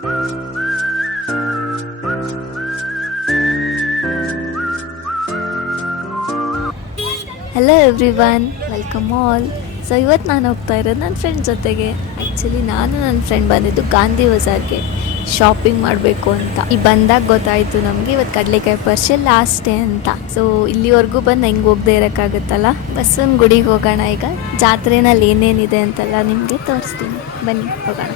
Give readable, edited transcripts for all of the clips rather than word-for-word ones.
Hello everyone, welcome all. So ಇವತ್ತು ನಾನು ಹೋಗ್ತಾ ಇರೋದು ನನ್ನ ಫ್ರೆಂಡ್ ಜೊತೆಗೆ. ಆ್ಯಕ್ಚುಲಿ ನಾನು ನನ್ನ ಫ್ರೆಂಡ್ ಬಂದಿದ್ದು ಗಾಂಧಿ ಬಜಾರ್ಗೆ ಶಾಪಿಂಗ್ ಮಾಡಬೇಕು ಅಂತ. ಇಲ್ಲಿ ಬಂದಾಗ ಗೊತ್ತಾಯಿತು ನಮಗೆ ಇವತ್ತು ಕಡಲೆಕಾಯಿ ಪರಿಷೆ ಲಾಸ್ಟ್ ಡೇ ಅಂತ. ಸೊ ಇಲ್ಲಿವರೆಗೂ ಬಂದು ಹೆಂಗೆ ಹೋಗದೆ ಇರೋಕ್ಕಾಗುತ್ತಲ್ಲ. ಬಸ್ಸೊಂದು ಗುಡಿಗೆ ಹೋಗೋಣ. ಈಗ ಜಾತ್ರೆನಲ್ಲಿ ಏನೇನಿದೆ ಅಂತೆಲ್ಲ ನಿಮಗೆ ತೋರಿಸ್ತೀನಿ, ಬನ್ನಿ ಹೋಗೋಣ.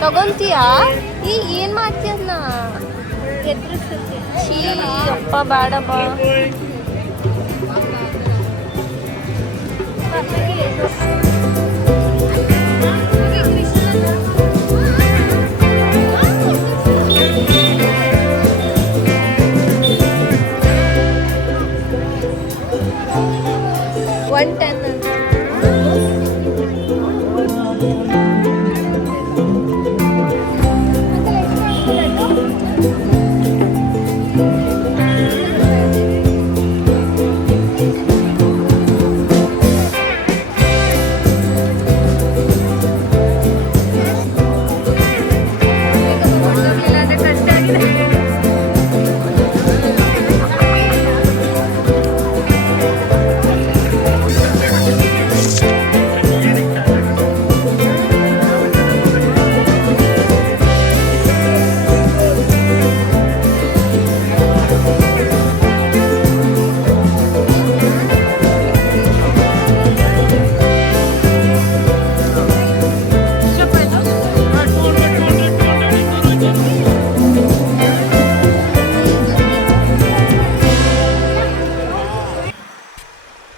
ತಗೊಂತೀಯಾ? ಏನ್ ಮಾಡ್ತೀಯನ್ನ? ಛೀ ಅಪ್ಪ ಬೇಡಪ್ಪ.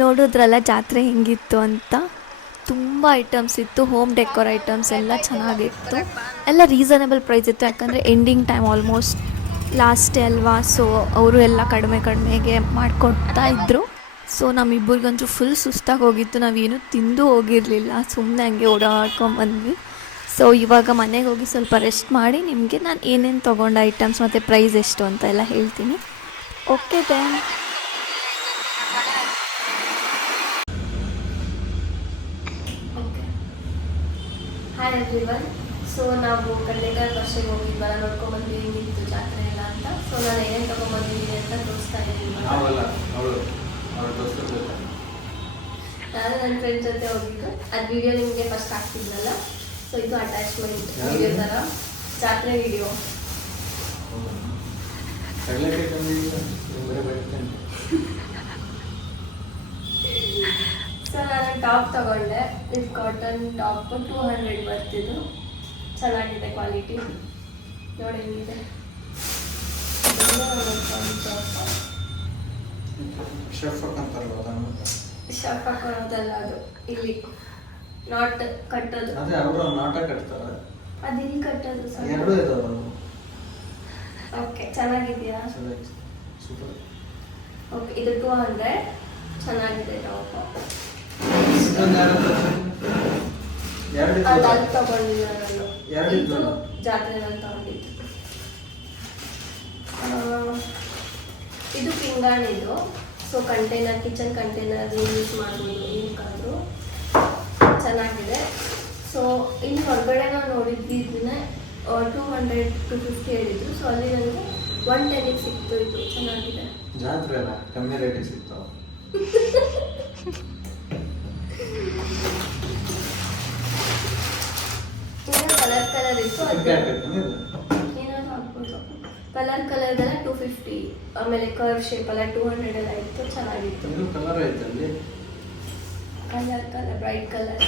ನೋಡಿದ್ರಲ್ಲ ಜಾತ್ರೆ ಹೆಂಗಿತ್ತು ಅಂತ. ತುಂಬ ಐಟಮ್ಸ್ ಇತ್ತು, ಹೋಮ್ ಡೆಕೋರ್ ಐಟಮ್ಸ್ ಎಲ್ಲ ಚೆನ್ನಾಗಿತ್ತು, ಎಲ್ಲ ರೀಸನೇಬಲ್ ಪ್ರೈಸ್ ಇತ್ತು. ಯಾಕಂದರೆ ending time almost last day ಅಲ್ವಾ, ಸೊ ಅವರು ಎಲ್ಲ ಕಡಿಮೆಗೆ ಮಾಡಿಕೊಡ್ತಾ ಇದ್ದರು. ಸೊ ನಮ್ಮಿಬ್ಬರಿಗಂತೂ ಫುಲ್ ಸುಸ್ತಾಗಿ ಹೋಗಿತ್ತು, ನಾವೇನು ತಿಂದು ಹೋಗಿರಲಿಲ್ಲ, ಸುಮ್ಮನೆ ಹಂಗೆ ಓಡಾಡ್ಕೊಂಬಂದ್ವಿ. ಸೊ ಇವಾಗ ಮನೆಗೆ ಹೋಗಿ ಸ್ವಲ್ಪ ರೆಸ್ಟ್ ಮಾಡಿ ನಿಮಗೆ ನಾನು ಏನೇನು ತೊಗೊಂಡ ಐಟಮ್ಸ್ ಮತ್ತು ಪ್ರೈಸ್ ಎಷ್ಟು ಅಂತ ಎಲ್ಲ ಹೇಳ್ತೀನಿ. Okay then. Hi everyone. So ನಾವು ಕಡಲೆಕಾಯಿ ಪರಿಷೆಗೆ ಹೋಗಿದ್ವಲ್ಲ, ನೋಡ್ಕೊಂಬಂದ್ವಿ ಹೆಂಗಿತ್ತು ಜಾತ್ರೆ ಎಲ್ಲ ಅಂತ. ಸೊ ನಾನು ಏನೇನು ತೊಗೊಂಬಂದಿದ್ದೀನಿ ಅಂತ ತೋರಿಸ್ತಾ ಇದ್ದೀನಿ. ನಾನು ನನ್ನ ಫ್ರೆಂಡ್ ಜೊತೆ ಹೋಗಿದ್ದು, ಅದು ವಿಡಿಯೋ ನಿಮಗೆ ಫಸ್ಟ್ ಹಾಕ್ತಿದ್ನಲ್ಲ. ಸೊ ಇದು ಅಟ್ಯಾಚ್ಮೆಂಟ್ ವಿಡಿಯೋ ಥರ ಜಾತ್ರೆ ವಿಡಿಯೋ. ಸೊ ನಾನು ಟಾಪ್ ತಗೊಂಡೆ. ಇದು ಕಾಟನ್ ಟಾಪ್ 200 ಬರ್ತಿದ್ದು, ಚೆನ್ನಾಗಿದೆ ಕ್ವಾಲಿಟಿ. ನೋಡಿ ಹೆಂಗಿದೆ. ಶರ್ಫ್ ಹಾಕೋದಲ್ಲ, ಅದು ಇಲ್ಲಿ ನಾಟ್ ಕಟ್ಟೋದು. ಅದು ಇಲ್ಲಿ ಕಟ್ಟೋದು. ಓಕೆ, ಚೆನ್ನಾಗಿದೆಯಾ? ಓಕೆ, ಇದು 200 ಚೆನ್ನಾಗಿದೆ ಟಾಪ್. ಅದು ತಗೊಂಡಿದ್ದೆ ನಾನು, ಇದು ಜಾತ್ರೆನಲ್ಲಿ ತಗೊಂಡಿದ್ದು. ಇದು ಪಿಂಗಾಣಿದು. So container, kitchen container use ಮಾಡ್ಬೋದು ಏನಕ್ಕಾದರೂ, ಚೆನ್ನಾಗಿದೆ. ಸೊ ಇಲ್ಲಿ ಹೊರಗಡೆ ನಾವು ನೋಡಿದ್ವಿ ಇದನ್ನ 200 to 250 ಹೇಳಿದ್ರು. ಸೊ ಅಲ್ಲಿ ನನಗೆ 110ಗೆ ಸಿಕ್ತು. ಇದು ಚೆನ್ನಾಗಿದೆ. ಜಾತ್ರೆ ಅಲ್ಲ, ಕಮ್ಮಿ ರೇಟಿಗೆ ಸಿಗ್ತಾವ. ಕಲರ್ ಇತ್ತು, ಏನಾದ್ರು ಹಾಕ್ಬೋದು. ಕಲರ್ಗೆಲ್ಲ 250, ಆಮೇಲೆ ಕರ್ವ್ ಶೇಪ್ ಎಲ್ಲ 200 ಎಲ್ಲ ಇತ್ತು, ಚೆನ್ನಾಗಿತ್ತು. ಕಲರ್ ಐತಲ್ಲಿ, ಕಲರ್ ಬ್ರೈಟ್ ಕಲರ್.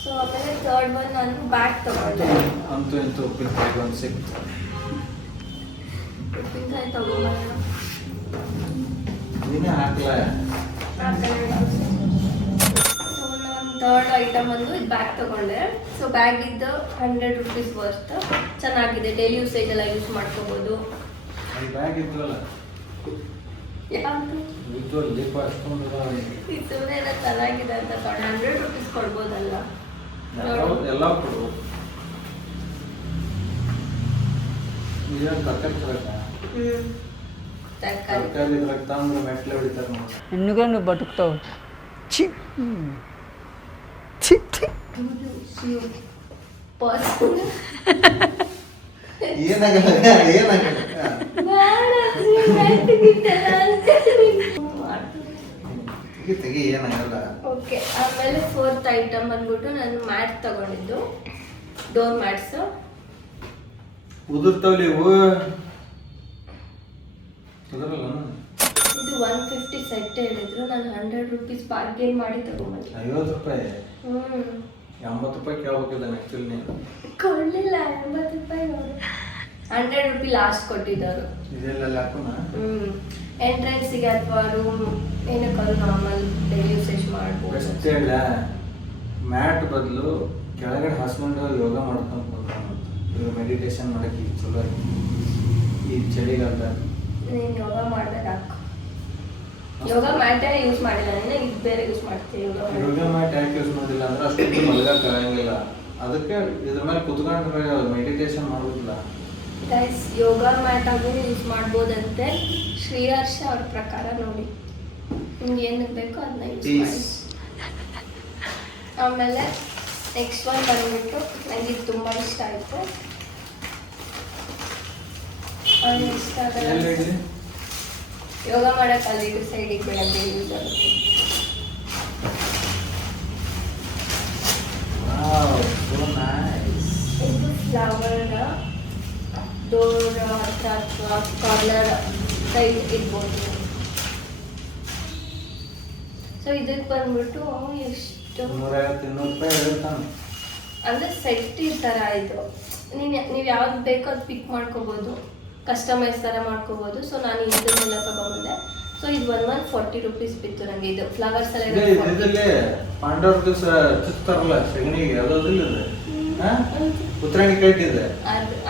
ಸೊ ಆಮೇಲೆ ಥರ್ಡ್ ಒನ್ ನಾನು ಬ್ಯಾಗ್ ತಗೊಂಡೆ. ಅಂತೂ ಇಂತೂ ಉಪ್ಪಿನಕಾಯಿ ಒಂದು ಸಿಕ್ತು. ಉಪ್ಪಿನಕಾಯಿ ತಗೊಂಬರೋಣ. ನೀನೇ ಹಾಕ್ಲ. ಸೊ ನಾನು ಥರ್ಡ್ ಐಟಮ್ ಬಂದು ಇದು ಬ್ಯಾಗ್ ತಗೊಂಡೆ. ಸೊ ಬ್ಯಾಗ್ ಇದ್ದು 100 ರೂಪೀಸ್ ವರ್ತ್, ಚೆನ್ನಾಗಿದೆ. ಡೈಲಿ ಯೂಸೇಜ್ ಎಲ್ಲ ಯೂಸ್ ಮಾಡ್ಕೋಬೋದು. ಬ್ಯಾಗ್ ಇದ್ವಲ್ಲ, ಯಾವುದು ಇದು ಲಿಪ್ ಅಷ್ಟೊಂದು ಸುಮ್ಮನೆ ಎಲ್ಲ ಚೆನ್ನಾಗಿದೆ ಅಂತ ತಗೊಂಡು 100 ರೂಪೀಸ್ ಕೊಡ್ಬೋದಲ್ಲ. ಎಲ್ಲ ಕೊಡು. ತರಕಾರಿ ಇದ್ರಾಗ ತಂದ್ರೆ ಮೆಟ್ಲೆ ಹೊಡಿತಾರೆ ನೋಡಿ. ಹೆಣ್ಣಿಗೆ ನೀವು ಬದುಕ್ತಾವ. ಓಕೆ, ಆಮೇಲೆ ಫೋರ್ತ್ ಐಟಮ್ ಬಂದ್ಬಿಟ್ಟು ನಾನು ಮ್ಯಾಟ್ ತಗೊಂಡಿದ್ದು, ಡೋರ್ ಮ್ಯಾಟ್ಸ್. ಉದುರ್ತಾವಲಿ ಇವು. ಇದು 150 ಸೆಟ್ ಹೇಳಿದ್ರು, ನಾನು 100 ರೂಪೀಸ್ ಬಾರ್ಗೇನ್ ಮಾಡಿ ತಗೊಂಡ್ಬಂದೆ. 50 ರೂಪಾಯಿ. 80 ರೂಪಾಯಿ ಕೇಳ್ಬೇಕಿಲ್ಲ ಆಕ್ಚುಲಿ ನೀನು. ಕೊಡ್ಲಿಲ್ಲ 80 ರೂಪಾಯಿ. 100 ರೂಪಾಯಿ ಲಾಸ್ಟ್ ಕೊಟ್ಟಿದ್ದವರು. ಇದೆಲ್ಲ ಹಾಕೋಣ. ಎಂಟ್ರೆನ್ಸಿಗೆ ಅಥವಾ ರೂಮ್ ಏನಕ್ಕಾದ್ರೂ ನಾರ್ಮಲ್ ಡೈಲಿ ಯೂಸೇಜ್ ಮಾಡ್ಬೋದು. ಬೆಸ್ಟ್ ಹೇಳ, ಮ್ಯಾಟ್ ಬದಲು ಕೆಳಗಡೆ ಹಾಸ್ಕೊಂಡು ಯೋಗ ಮಾಡ್ಕೊಂಡು ಮೆಡಿಟೇಷನ್ ಮಾಡಕ್ಕೆ ಚಲೋ ಈ ಚಳಿಗಾಲದಾಗ. ನೀನು ಯೋಗ ಮಾಡಿದಾಗ ಹಾಕು. ಯೋಗ ಮ್ಯಾಟೇ ಯೂಸ್ ಮಾಡಿಲ್ಲ ನೀನು, ಇದು ಬೇರೆ ಯೂಸ್ ಮಾಡ್ತೀವಿ. ಯೋಗ ಮ್ಯಾಟ್ ಯಾಕೆ ಯೂಸ್ ಮಾಡಿಲ್ಲ ಅಂದ್ರೆ ಅಷ್ಟು ಮಲಗಕ್ಕೆ ಆಗಂಗಿಲ್ಲ, ಅದಕ್ಕೆ ಇದ್ರ ಮೇಲೆ ಕುತ್ಕೊಂಡ್ರೆ ಮೆಡಿಟೇಷನ್ ಮಾಡೋದಿಲ್ಲ. ಗೈಸ್, ಯೋಗ ಮ್ಯಾಟ್ ಆಗೂ ಯೂಸ್ ಮಾಡ್ಬೋದಂತೆ ಶ್ರೀಹರ್ಷ ಅವ್ರ ಪ್ರಕಾರ. ನೋಡಿ ನಿಮ್ಗೆ ಏನಕ್ಕೆ ಬೇಕೋ ಅದನ್ನ ಯೂಸ್ ಮಾಡಿ. ಆಮೇಲೆ ನೆಕ್ಸ್ಟ್ ಒನ್ ಬಂದ್ಬಿಟ್ಟು ನನಗೆ ಇದು ತುಂಬ ಇಷ್ಟ ಆಯಿತು. ಇಷ್ಟ ಆದ ಯೋಗ ಮಾಡೋಕ್ಕಲ್ಲಿ ಇದು ಸೈಡಿಗೆ ಬೆಳಗ್ಗೆ ಯೂಸ್ ಆಗುತ್ತೆ. ಇದು ಫ್ಲವರ್ ಡೋರ್ ಹತ್ರ ಅಥವಾ ಕಾರ್ನರ್ ಸೈಡ್ ಇಡ್ಬೋದು. ಸೊ ಇದಕ್ಕೆ ಬಂದ್ಬಿಟ್ಟು ಎಷ್ಟು, 150-200 ರೂಪಾಯಿ ಹೇಳ್ತಾನೆ. ಅಂದರೆ ಸೆಟ್ ಈ ಥರ ಇದು. ನೀವು ಯಾವ್ದು ಬೇಕೋ ಅದು ಪಿಕ್ ಮಾಡ್ಕೋಬೋದು, ಕಸ್ಟಮೈಸ್ ಥರ ಮಾಡ್ಕೋಬೋದು. ಸೊ ನಾನು ಇದನ್ನೆಲ್ಲ ತೊಗೊಂಬಂದೆ. ಸೊ ಇದು 140 ರೂಪೀಸ್ ಬಿತ್ತು ನನಗೆ. ಇದು ಫ್ಲವರ್ಸ್ ಎಲ್ಲ ಪಾಂಡವ್ರದ್ದು ಚುತ್ತಾರಲ್ಲ ಸಗಣಿಗೆ, ಯಾವುದಿಲ್ಲ ಉತ್ತರಾಣಿ ಕಟ್ಟಿದೆ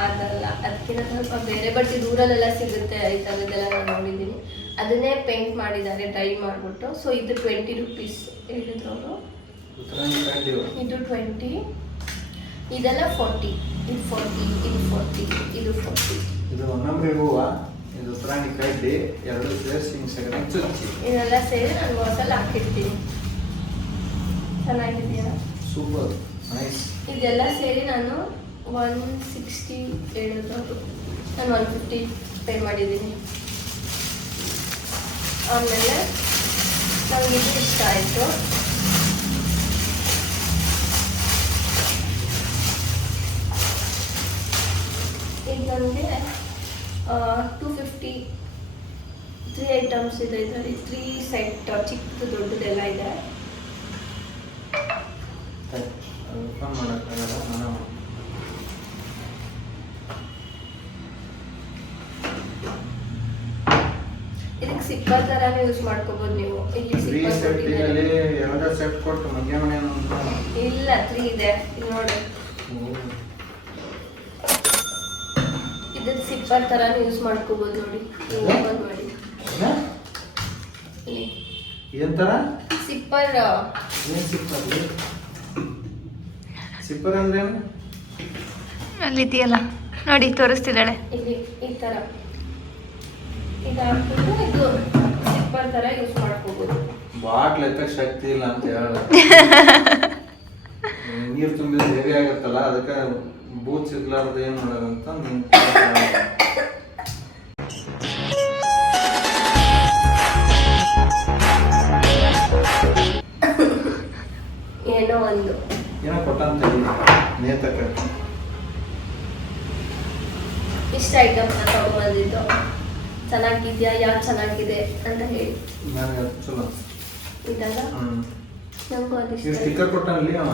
ಅದಲ್ಲ, ಅದಕ್ಕಿಂತ ಸ್ವಲ್ಪ ಬೇರೆ. ಬಟ್ ಇದು ಊರಲ್ಲೆಲ್ಲ ಸಿಗುತ್ತೆ ಈ ಥರದ್ದೆಲ್ಲ ನಾನು ನೋಡಿದ್ದೀನಿ. ಅದನ್ನೇ ಪೇಂಟ್ ಮಾಡಿದ್ದಾರೆ ಡ್ರೈ ಮಾಡಿಬಿಟ್ಟು. ಸೊ ಇದು 20 ರೂಪೀಸ್ ಹೇಳಿದ್ರು ಅವರು. ಇದು 20, ಇದೆಲ್ಲ 40. ಇದು 40, ಇದು 40, ಇದು 40. ಇದು ಒಂದೊಂಬ್ರಿ ಹೂವ, ಇದು ಉತ್ತರಾಣಿ ಕಡ್ಡಿ, ಎರಡು ಸೇರಿಸಿ ಸಗಣಿ ಚುಚ್ಚಿ ಇದೆಲ್ಲ ಸೇರಿ ನಾನು ವಾಸಲ್ಲಿ ಹಾಕಿರ್ತೀನಿ. ಚೆನ್ನಾಗಿದೆಯಾ? Super nice. ಇದೆಲ್ಲ ಸೇರಿ ನಾನು 160 ಹೇಳಿದ್ರು, ನಾನು 150 ಪೇ ಮಾಡಿದ್ದೀನಿ. ಆಮೇಲೆ ನನಗೆ ಇದು ಇಷ್ಟ ಆಯಿತು. ಇದು ನನಗೆ 250 3 ಐಟಮ್ಸ್ ಇದೆ ಇದರಲ್ಲಿ. 3 ಸೆಟ್, ಚಿಕ್ಕದು ದೊಡ್ಡದೆಲ್ಲ ಇದೆ. ಇದಕ್ಕೆ ಸಿಪ್ಪರ್ ತರಾನೇ ಯೂಸ್ ಮಾಡ್ಕೋಬಹುದು ನೀವು. ಇಲ್ಲಿ ಸಿಪ್ಪರ್ ಇಲ್ಲ, 3 ಇದೆ. ಇದು ನೋಡಿ, ಇದಕ್ಕೆ ಸಿಪ್ಪರ್ ತರಾನೇ ಯೂಸ್ ಮಾಡ್ಕೋಬಹುದು. ನೋಡಿ ಓಪನ್ ಮಾಡಿ. ಏನ್ ತರ ಸಿಪ್ಪರ್? ಏನ್ ಸಿಪ್ಪರ್? ಸಿಪ್ಪರ್ ಅಂದ್ರೆ ಅಲ್ಲಿ ಇದೆಯಲ್ಲ ನೋಡಿ, ತೋರಿಸ್ತಿದ್ದಾಳೆ. ಇಲ್ಲಿ ಈ ತರ ಇದು ಹಾಕ್ಬಿಟ್ಟು ಇದು ಸಿಪ್ಪರ್ ತರ ಯೂಸ್ ಮಾಡ್ಕೋಬಹುದು. ಬಾಟ್ಲ್ ಎತ್ತಕ್ಕೆ ಶಕ್ತಿ ಇಲ್ಲ ಅಂತ ಹೇಳ, ನೀರು ತುಂಬಿದ್ರೆ ಹೆವಿ ಆಗತ್ತಲ್ಲ, ಅದಕ್ಕೆ ಬೂತ್ ಸಿಗ್ಲಾರ್ದು ಏನ್ ಮಾಡೋದಂತ ಒಂದು ಏನೋ ಕೊಟ್ಟಂತ ನೇತಕ್ಕೆ ಇಷ್ಟ ಐಟಮ್ಸ್ ತಗೊಂಡ್ಬಂದಿದ್ದು. ಚೆನ್ನಾಗಿದ್ಯಾ, ಯಾವ್ದು ಚೆನ್ನಾಗಿದೆ ಅಂತ ಹೇಳಿ. ನನಗೆ ಚಲೋ ಇದಲ್ಲ ಹ್ಞೂ ನಂಗೂ ಅದು ಈ ಇಷ್ಟ. ಸ್ಟಿಕ್ಕರ್ ಕೊಟ್ಟನಲ್ಲಿ ಅವ